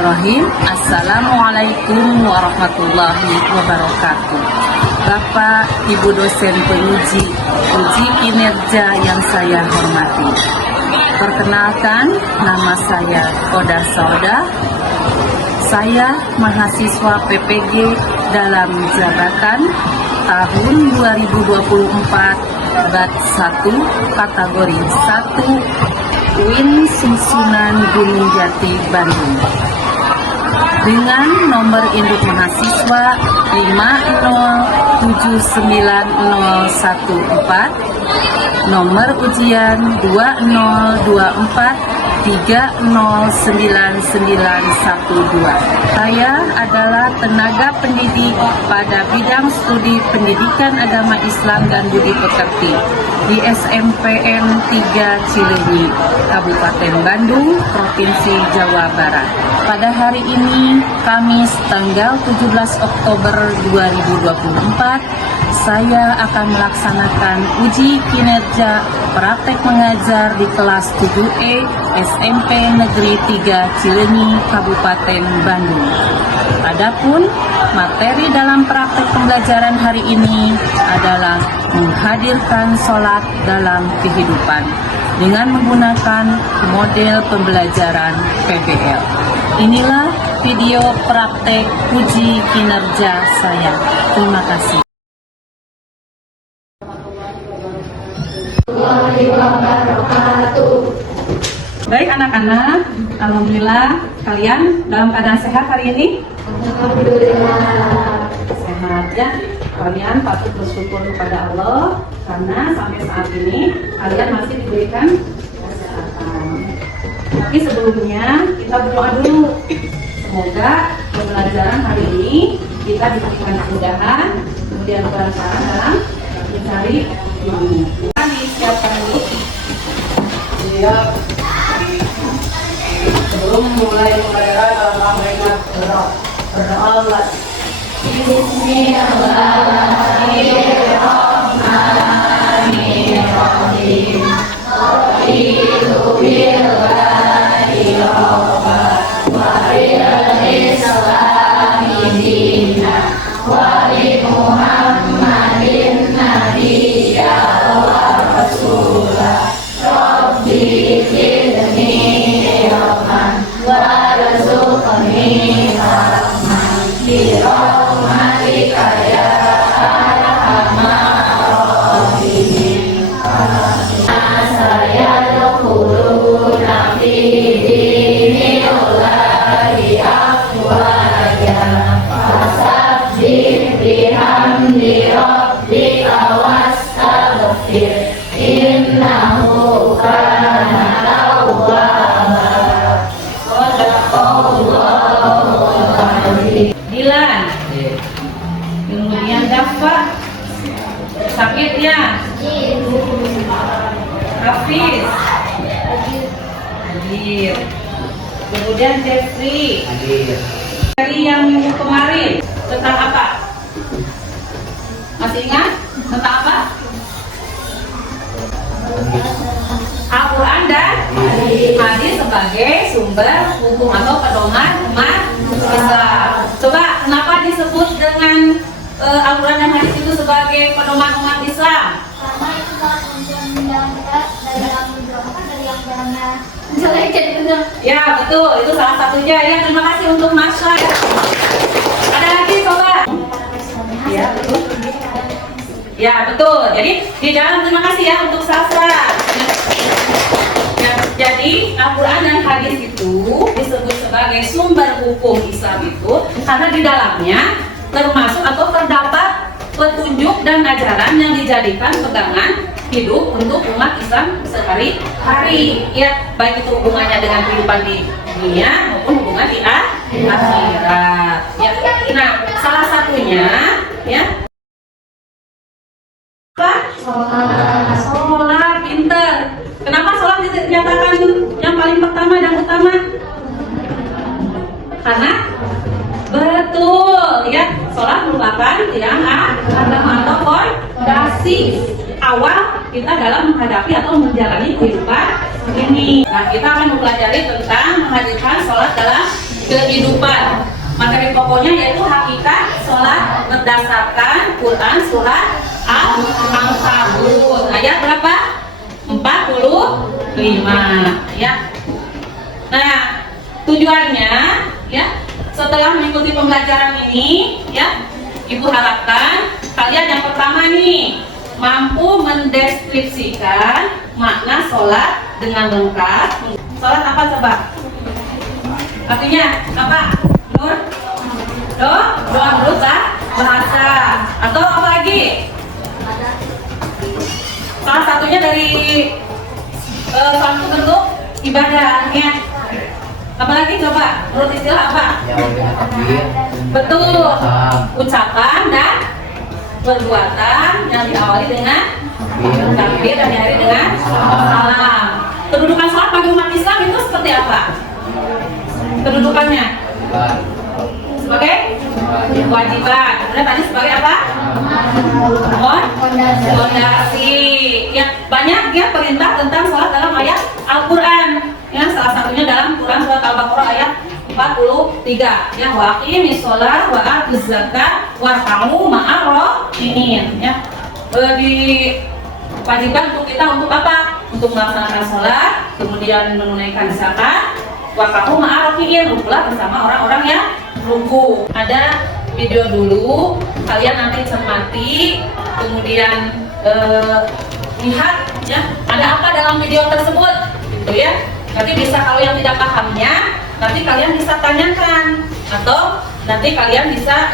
Bismillahirrahmanirrahim. Assalamualaikum warahmatullahi wabarakatuh. Bapak, Ibu dosen penguji, uji kinerja yang saya hormati. Perkenalkan, nama saya Oda Sauda. Saya mahasiswa PPG dalam jabatan tahun 2024 bat 1 kategori 1 UIN Susunan Gunung Jati Bandung dengan nomor induk mahasiswa 5079014, nomor ujian 2024309912. Saya adalah tenaga pendidik pada bidang studi pendidikan agama Islam dan budi pekerti di SMPN 3 Cileunyi, Kabupaten Bandung, Provinsi Jawa Barat. Pada hari ini, Kamis tanggal 17 Oktober 2024, saya akan melaksanakan uji kinerja praktek mengajar di kelas 7E SMP Negeri 3 Cileunyi, Kabupaten Bandung. Adapun materi dalam praktek pembelajaran hari ini adalah menghadirkan sholat dalam kehidupan dengan menggunakan model pembelajaran PBL. Inilah video praktek uji kinerja saya. Terima kasih. Baik anak-anak, alhamdulillah kalian dalam keadaan sehat hari ini? Alhamdulillah. Sehat ya. Kalian patut bersyukur kepada Allah karena sampai saat ini kalian masih diberikan kesehatan. Tapi sebelumnya kita berdoa dulu. Semoga pembelajaran hari ini kita diberikan kemudahan, kemudian kelancaran dalam mencari ilmu. Kami siapkan dulu. Siap. Sebelum mulai dalam mereka berdoa. Bismillahirrahmanirrahim. Dilan, kemudian Dafa, sakit ya? Hafiz, hadir. Kemudian Jeffrey, dari yang minggu kemarin tentang apa? Masih ingat? Tentang apa? Al-Quran dan hadis sebagai sumber hukum atau pedoman umat Islam. Coba kenapa disebut dengan Al-Quran dan hadis itu sebagai pedoman umat Islam? Karena itu untuk menjalankan dari yang jelek jadi benar. Ya betul, itu salah satunya ya. Terima kasih untuk Masya. Ada lagi coba? Ya betul. Ya betul. Jadi di dalam terima kasih ya untuk Sasra. Ya, jadi Al-Quran dan hadis itu disebut sebagai sumber hukum Islam itu karena di dalamnya termasuk atau terdapat petunjuk dan ajaran yang dijadikan pegangan hidup untuk umat Islam sehari-hari. Ya, baik itu hubungannya dengan kehidupan di dunia maupun hubungan di akhirat. Ya. Nah, salah satunya ya sholat, pinter. Kenapa sholat dinyatakan yang paling pertama dan utama? Karena betul ya, sholat merupakan tiang agama atau fondasi awal kita dalam menghadapi atau menjalani kehidupan ini. Nah, kita akan mempelajari tentang menghadirkan sholat dalam kehidupan. Materi pokoknya yaitu hakikat sholat berdasarkan Quran surat Al-Ankabut ayat berapa? 45 ya. Nah, tujuannya ya, setelah mengikuti pembelajaran ini ya, Ibu harapkan kalian yang pertama nih mampu mendeskripsikan makna sholat dengan lengkap. Sholat apa coba? Artinya apa? Nur? Doa menurut bahasa. Atau apa lagi? Salah satunya dari suatu bentuk ibadahnya. Apa lagi coba? Menurut istilah apa? Betul. Ucapan dan perbuatan yang diawali dengan takbir dan diakhiri dengan salam. Kedudukan sholat bagi umat Islam itu seperti apa? Kedudukannya sebagai kewajiban. Kemudian tadi sebagai apa? Fondasi. Ya, banyak ya perintah tentang sholat dalam ayat Al-Quran. Ya, salah satunya dalam Quran surat Al-Baqarah ayat 43. Ya, wa aqimis sholat wa atuz zakat warka'u ma'ar raki'in. Ya, diwajibkan untuk kita untuk apa? Untuk melaksanakan sholat, kemudian menunaikan zakat, warka'u ma'ar raki'in, rukulah bersama orang-orang yang ruku. Ada video dulu, kalian nanti cermati, kemudian lihat ya ada apa dalam video tersebut, gitu ya. Nanti bisa kalau yang tidak pahamnya, nanti kalian bisa tanyakan atau nanti kalian bisa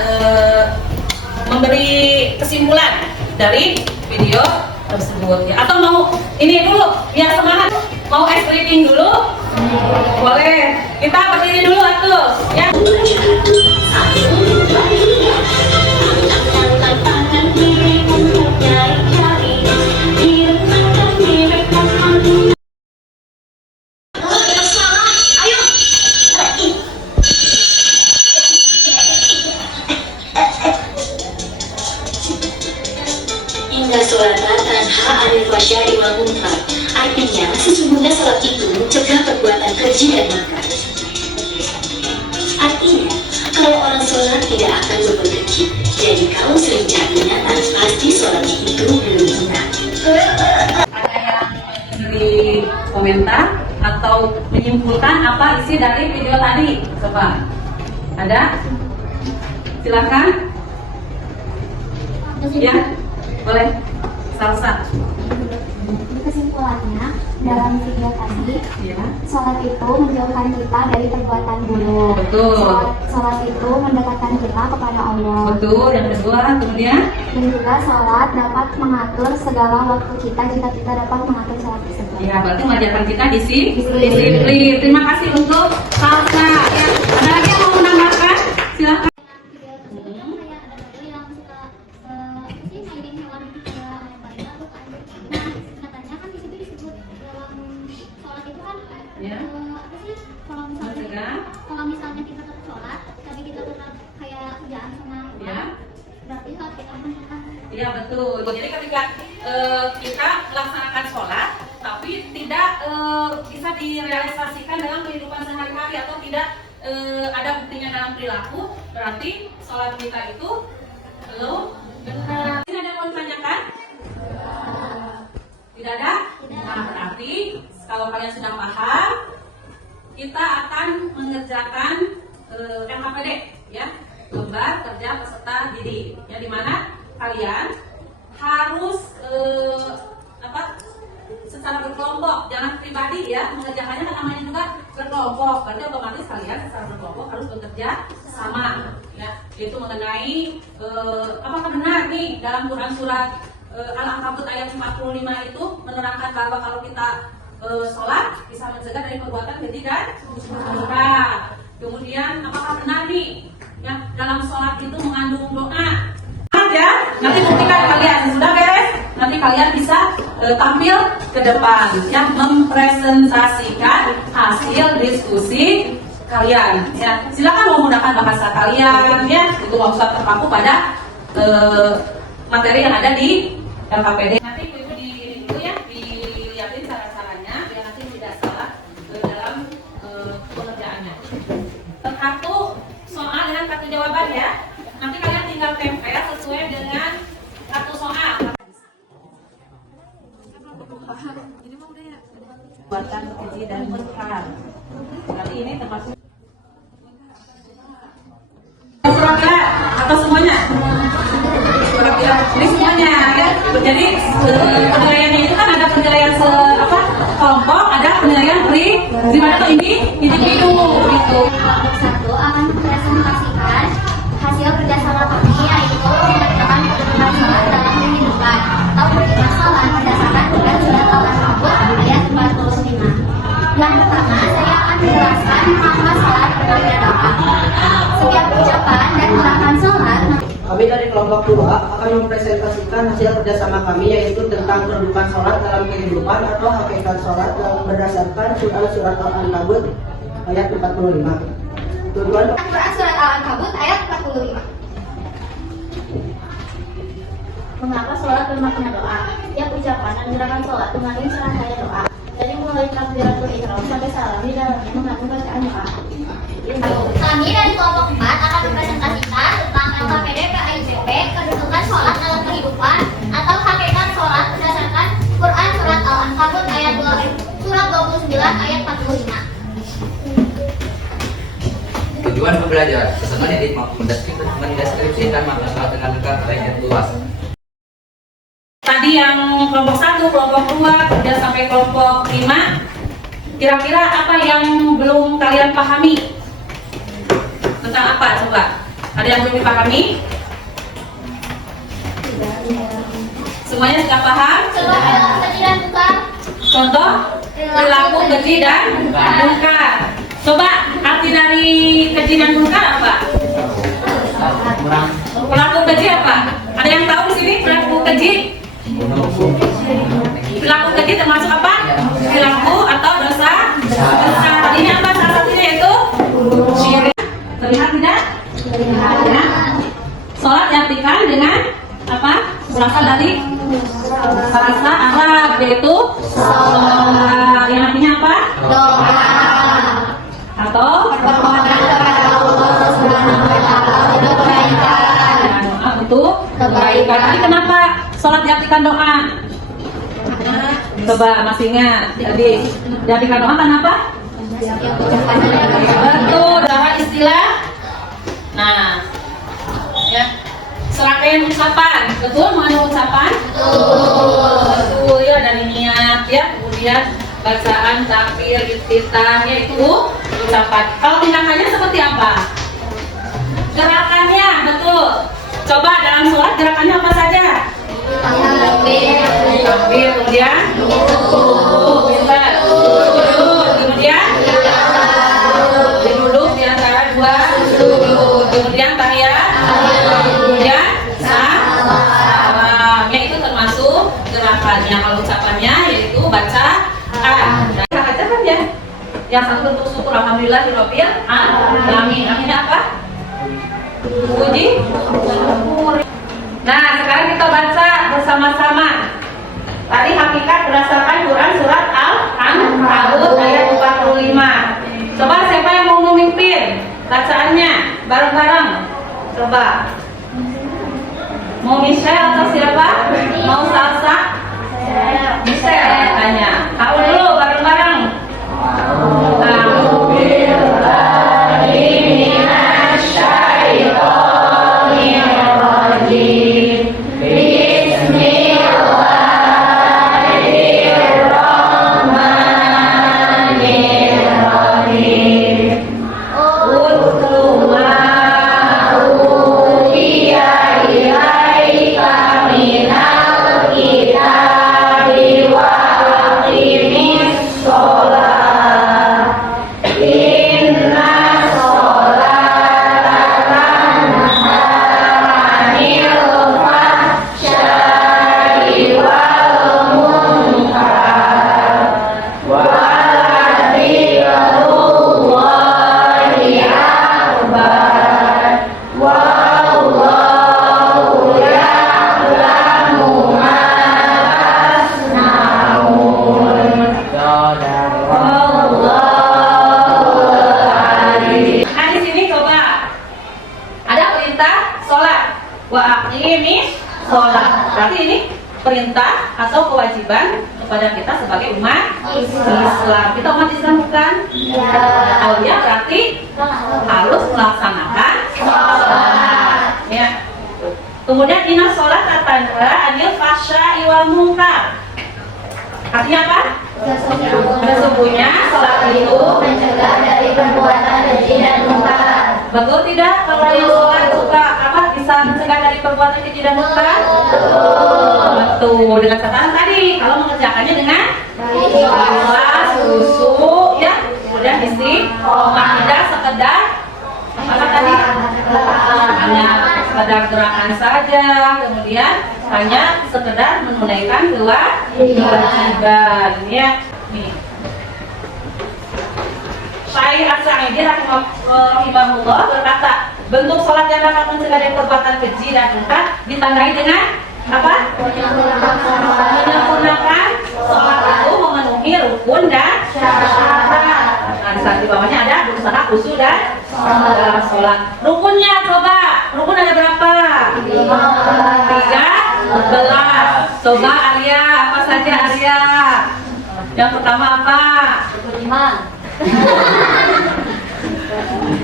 memberi kesimpulan dari video tersebut ya. Atau mau ini dulu, biar semangat, mau ice breaking dulu, boleh. Kita berdiri dulu atuh ya. Inna sholata tanha 'anil fahsya'i wal munkar. Artinya, sesungguhnya sholat itu mencegah perbuatan keji dan mungkar. Artinya, kalau orang sholat tidak akan berbuat keji. Jadi kalau sering cari binatang, pasti sholatnya itu belum benar. Ada yang beri komentar atau menyimpulkan apa isi dari video tadi? Coba. Ada? Silakan. Ya, boleh. Salsa. Kesimpulannya dalam video tadi, Ya. sholat itu menjauhkan kita dari perbuatan buruk. Betul. Sholat itu mendekatkan kita kepada Allah. Betul. Yang kedua, kemudian Dan juga sholat dapat mengatur segala waktu kita jika kita dapat mengatur sholat tersebut. ya berarti mengajarkan kita disiplin. Terima kasih untuk Salsa. Ya. Ada lagi yang mau menambahkan? Silakan. Video tersebut kan kayak ada satu yang suka ngiring hewan ke lempar batu kan. Nah, katanya kan di situ disebut dalam sholat itu kan Ya. apa sih? Kalau misalnya kita tetap sholat, tapi kita tetap kayak kerjaan sama Ya. berarti sholat kita kan. Iya betul. Jadi ketika kita melaksanakan sholat, tapi tidak bisa direalisasikan dalam kehidupan sehari-hari atau tidak ada buktinya dalam perilaku, berarti sholat kita itu belum benar. Ini ada yang mau ditanyakan? Tidak ada? Nah, berarti kalau kalian sudah paham, kita akan mengerjakan LKPD ya, lembar kerja peserta didik. Ya, di mana kalian harus secara berkelompok, jangan pribadi ya, mengerjakannya kan namanya juga berkelompok. Berarti otomatis kalian secara berkelompok harus bekerja sama ya, yaitu mengenai apakah benar nih dalam Quran surat Al-Ankabut ayat 45 itu menerangkan bahwa kalau kita sholat bisa mencegah dari perbuatan keji dan mungkar. Kemudian apakah benar nih ya dalam sholat itu mengandung doa? Ya, nanti buktikan kalian sudah beres. Nanti kalian bisa tampil ke depan ya, mempresentasikan hasil diskusi kalian ya. Silakan menggunakan bahasa kalian ya, itu nggak usah terpaku pada materi yang ada di LKPD. Nanti ibu dulu ya, dilihatin cara-caranya biar nanti tidak salah dalam pengerjaannya. kartu soal dengan kartu jawaban ya. Nanti kalian tinggal tempel sesuai dengan kartu soal. Buatkan keji dan munkar. Nanti ini termasuk surat atau semuanya? Surat ini semuanya ya. Jadi penilaiannya itu kan ada penilaian kelompok, ada penilaian di mana tuh ini individu gitu. Kelompok 1 akan mempresentasikan hasil kerjasama kami, yaitu mengerjakan kedudukan sholat dalam kehidupan atau bagaimana sholat berdasarkan Quran surat Al-Ankabut ayat 45. Yang pertama, saya akan menjelaskan makna sholat berbeda doa. Setiap ucapan dan gerakan sholat. Kami dari kelompok 2 akan mempresentasikan hasil kerjasama kami, yaitu tentang kedudukan sholat dalam kehidupan atau hakikat sholat berdasarkan surat Al-Ankabut ayat 45. Tujuan Quran surat Al-Ankabut ayat 45. Mengapa sholat bermakna doa? Setiap ucapan dan gerakan sholat mengandung serangkaian doa. Dari mulai takbiratul ihram sampai salam di dalamnya mengandung bacaan doa. Kami dari kelompok 4 akan mempresentasikan tentang LKPD PAIBP, kedudukan sholat dalam kehidupan atau hakikat sholat berdasarkan Quran surat Al-Ankabut ayat 29 ayat 45. Tujuan pembelajaran sesuai mendeskripsikan makna sholat dengan lengkap dan luas. Tadi yang kelompok 1, kelompok 2, kemudian sampai kelompok 5. Kira-kira apa yang belum kalian pahami? Tentang apa coba? Ada yang belum dipahami? Semuanya sudah paham? Keji dan munkar. Contoh perilaku keji dan munkar. Coba arti dari keji dan munkar apa? Perilaku keji apa? Ada yang tahu di sini perilaku keji? Perilaku keji termasuk apa? Perilaku atau dosa besar. Ini apa salah satunya, yaitu syirik. Terlihat tidak? Terlihat. Sholat diartikan dengan apa? Berasal dari bahasa Arab, yaitu sholat. Yang artinya apa? Doa. Atau Permohonan kepada Allah Subhanahu wa Ta'ala untuk kebaikan. doa untuk kebaikan. Tapi kenapa sholat diartikan doa? Coba masih ingat? Jadi diartikan doa kenapa? Betul, cara istilah. Nah, ya, serangkaian ucapan. Betul, mengandung ucapan? Betul, ya, dari niat ya. Kemudian bacaan, takbir, iftitah, yaitu ucapan. Kalau tindakannya seperti apa? Gerakannya, betul. Coba dalam sholat gerakannya apa saja? Takbir, kemudian pintar, sujud, kemudian duduk di antara dua sujud, kemudian tahiyat, kemudian salam. Ya, itu termasuk gerakannya. Kalau ucapannya yaitu bacaan. Baca kan ya? Yang satu bentuk syukur, alhamdulillahirabbil alamin. Artinya apa? Puji syukur. Nah, sekarang kita baca bersama-sama. Tadi hakikat berdasarkan Quran surat Al-Ankabut ayat 45. Coba siapa yang mau memimpin bacaannya bareng-bareng? Coba. Mau Michelle atau siapa? Mau Salsa? Michelle katanya. Tahu dulu bareng-bareng. Nah, di sini Berarti ini perintah atau kewajiban kepada kita sebagai umat Islam. Kita umat Islam bukan? Kalau ya berarti harus melaksanakan sholat. Ya. Kemudian inna sholat tanha anil fahsya'i wal munkar. Artinya apa? Sesungguhnya sholat itu mencegah dari perbuatan keji dan munkar. betul tidak? Kalau yang sholat suka apa bisa mencegah dari perbuatan keji dan munkar? Betul. Dengan catatan tadi kalau mengerjakannya dengan ikhlas, khusyuk, ya, kemudian istiqomah, tidak sekedar apa tadi? Hanya sekedar gerakan saja, kemudian hanya sekedar menunaikan kewajiban, ya. Nih. Syekh As-Sa'idi rahimahullah berkata, bentuk sholat yang dapat mencegah dari perbuatan keji dan munkar ditandai dengan apa? Menyempurnakan sholat itu memenuhi rukun dan syarat. Nah, di saat di bawahnya ada berusaha khusyuk dan dalam sholat. Rukunnya coba, rukun ada berapa? 13. Coba Arya, apa saja Arya? Yang pertama apa?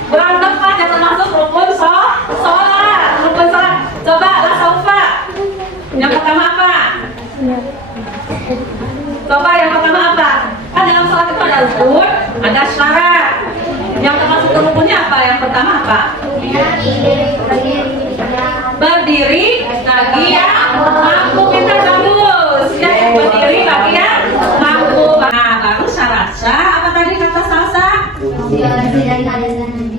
Kurang tepat, yang termasuk rukun sholat. Rukun sholat. Coba lah Sofa. Yang pertama apa? Coba yang pertama apa? Kan dalam sholat itu ada rukun, ada syarat. Yang termasuk rukunnya apa? Yang pertama apa? Berdiri bagi yang mampu. Kita bagus. Ya, berdiri bagi yang mampu. Nah, baru syarat sah. Apa tadi kata salsa?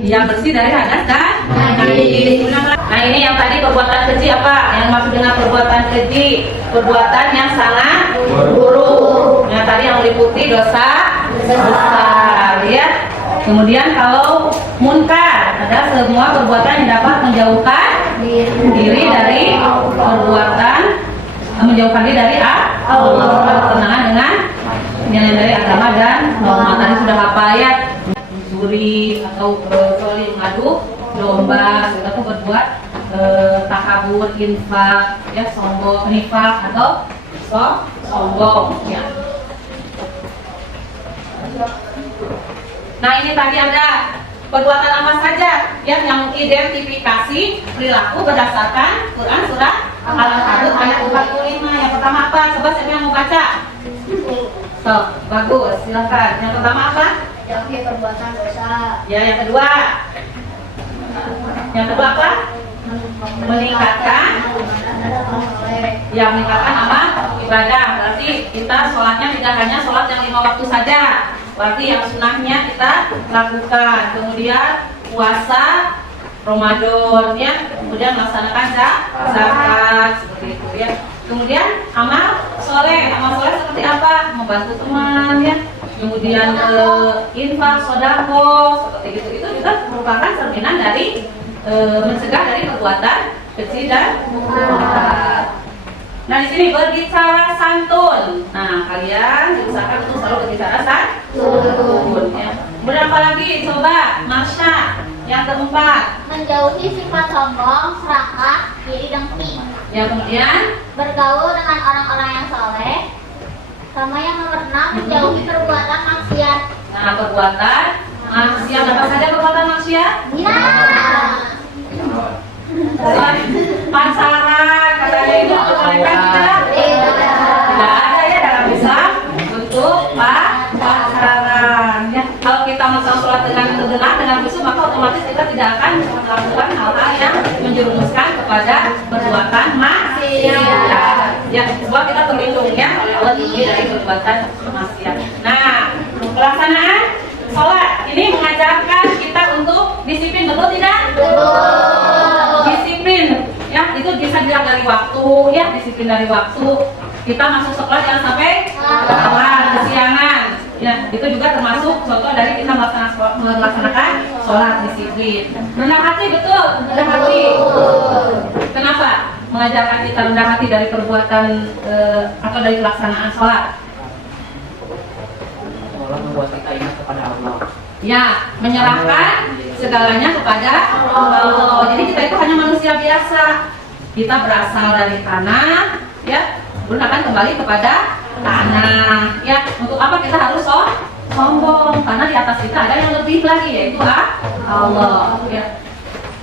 Ya, bersih dari hadas dan najis. Nah, ini yang tadi perbuatan keji apa? Yang maksud dengan perbuatan keji, perbuatan yang sangat buruk. Yang tadi yang meliputi dosa besar, ya. Kemudian kalau munkar ada semua perbuatan yang dapat menjauhkan diri dari perbuatan, menjauhkan diri dari Allah, bertentangan dengan nilai dari agama dan norma. Tadi sudah apa ya? Mencuri atau mengadu domba, atau berbuat takabur, infak, ya, sombong, nifak atau sombong, ya. Nah, ini tadi ada perbuatan apa saja yang mengidentifikasi perilaku berdasarkan Quran surat Al-Ankabut ayat 45. Yang pertama apa? Coba siapa yang mau baca? So, bagus, silakan. Yang pertama apa? Jauhi perbuatan dosa. Ya, yang kedua. Yang kedua apa? Meningkatkan. Ya, meningkatkan apa? Ibadah. Berarti kita sholatnya tidak hanya sholat yang 5 waktu saja. Berarti yang sunnahnya kita lakukan. Kemudian puasa Ramadan, ya. Kemudian melaksanakan zakat seperti itu, ya. Kemudian amal soleh seperti apa? Membantu teman, ya. Kemudian infak, sedekah seperti itu juga merupakan cerminan dari mencegah dari perbuatan keji dan munkar. Nah, di sini berbicara santun. Nah, kalian diusahakan untuk selalu berbicara santun, ya. Kemudian apa lagi? Coba Marsha. Yang keempat, Menjauhi sifat sombong, serakah, iri dengki. ya. Kemudian Bergaul dengan orang-orang yang soleh. Sama yang nomor 6, menjauhi perbuatan maksiat. nah, perbuatan maksiat, apa saja perbuatan maksiat? Ya. Pacaran, katanya itu diperbolehkan tidak? Tidak ada ya dalam Islam untuk pacaran, ya. Kalau kita melakukan sholat dengan benar, dengan khusyuk, maka otomatis kita tidak akan melakukan hal-hal yang menjerumuskan kepada perbuatan maksiat. Ya, sebab kita terlindung, ya, oleh Allah dari perbuatan maksiat. Nah, pelaksanaan sholat ini mengajarkan kita untuk disiplin, betul tidak? Disiplin, ya, itu bisa dilihat dari waktu, ya, disiplin dari waktu. Kita masuk sekolah jangan sampai telat, kesiangan, ya, itu juga termasuk contoh dari kita melaksanakan sholat disiplin. Rendah hati, betul, rendah hati. Kenapa? Mengajarkan kita rendah hati dari perbuatan atau dari pelaksanaan sholat. Allah membuat kita ingat kepada Allah. Ya, menyerahkan segalanya kepada Allah. Jadi kita itu hanya manusia biasa. Kita berasal dari tanah, ya gunakan kembali kepada tanah. Ya, untuk apa kita harus sombong? Karena di atas kita ada yang lebih lagi, yaitu Allah. Ya.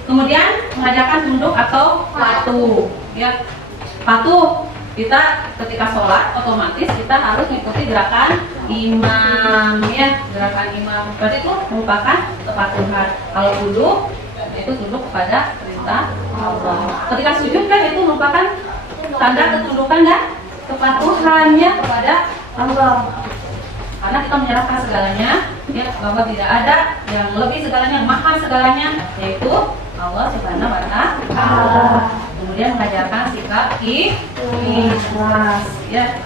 Kemudian mengajarkan tunduk atau patuh. Ya, patuh kita ketika sholat otomatis kita harus mengikuti gerakan imam. Ya, gerakan imam. Berarti itu merupakan kepatuhan. Kalau duduk itu tunduk kepada perintah Allah. Ketika sujud kan itu merupakan tanda ketundukan dan kepatuhannya kepada Allah. Karena kita menyerahkan segalanya, ya, bahwa tidak ada yang lebih segalanya, yang maha segalanya, yaitu Allah Subhanahu wa Ta'ala. Kemudian mengajarkan sikap ikhlas. Ya.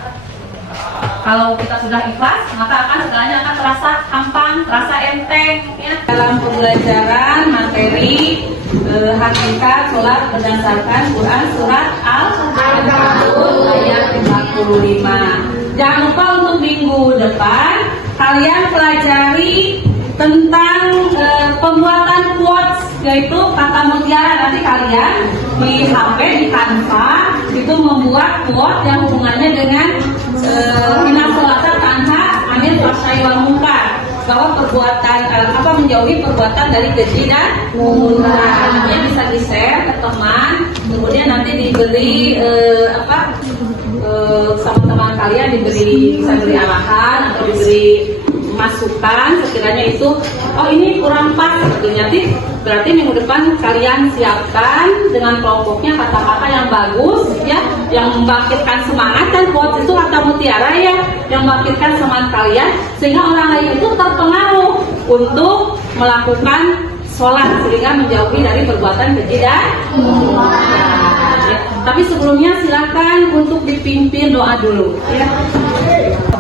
Kalau kita sudah ikhlas, maka akan segalanya akan terasa gampang, terasa enteng. Ya. Dalam pembelajaran materi hakikat sholat berdasarkan Quran surat Al-Ankabut ayat 45. Jangan lupa untuk minggu depan kalian pelajari tentang pembuatan quotes, yaitu kata mutiara. Nanti kalian di HP, di Canva itu membuat quote yang hubungannya dengan inna sholata tanha anil fahsya'i wal munkar, bahwa perbuatan menjauhi perbuatan dari keji dan munkar. Yang bisa di-share ke teman, kemudian nanti diberi sama teman kalian bisa diberi arahan atau diberi masukan sekiranya itu ini kurang pas sebetulnya. Berarti minggu depan kalian siapkan dengan kelompoknya kata-kata yang bagus, ya, yang membangkitkan semangat, dan quotes itu kata mutiara ya, yang membangkitkan semangat kalian sehingga orang lain itu terpengaruh untuk melakukan sholat sehingga menjauhi dari perbuatan keji dan ya. Tapi sebelumnya silakan untuk dipimpin doa dulu, ya.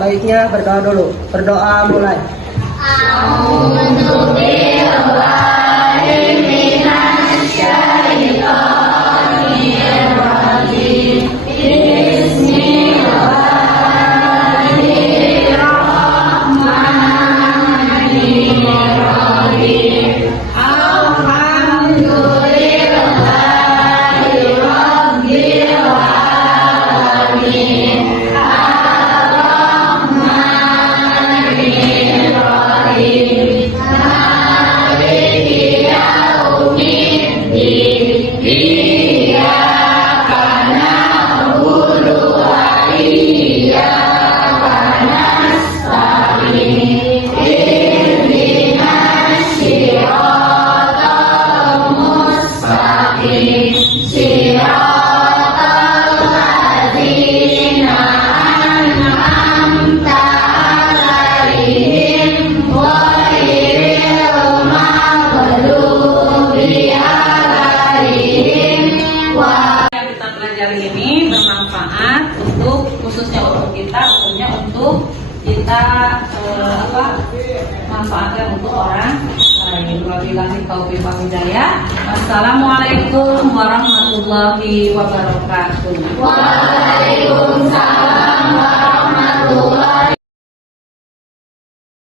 Baiknya berdoa dulu. Berdoa mulai. manfaatkan untuk orang lain. Wabillahi taufiq wal hidayah. Assalamualaikum warahmatullahi wabarakatuh. Waalaikumsalam warahmatullahi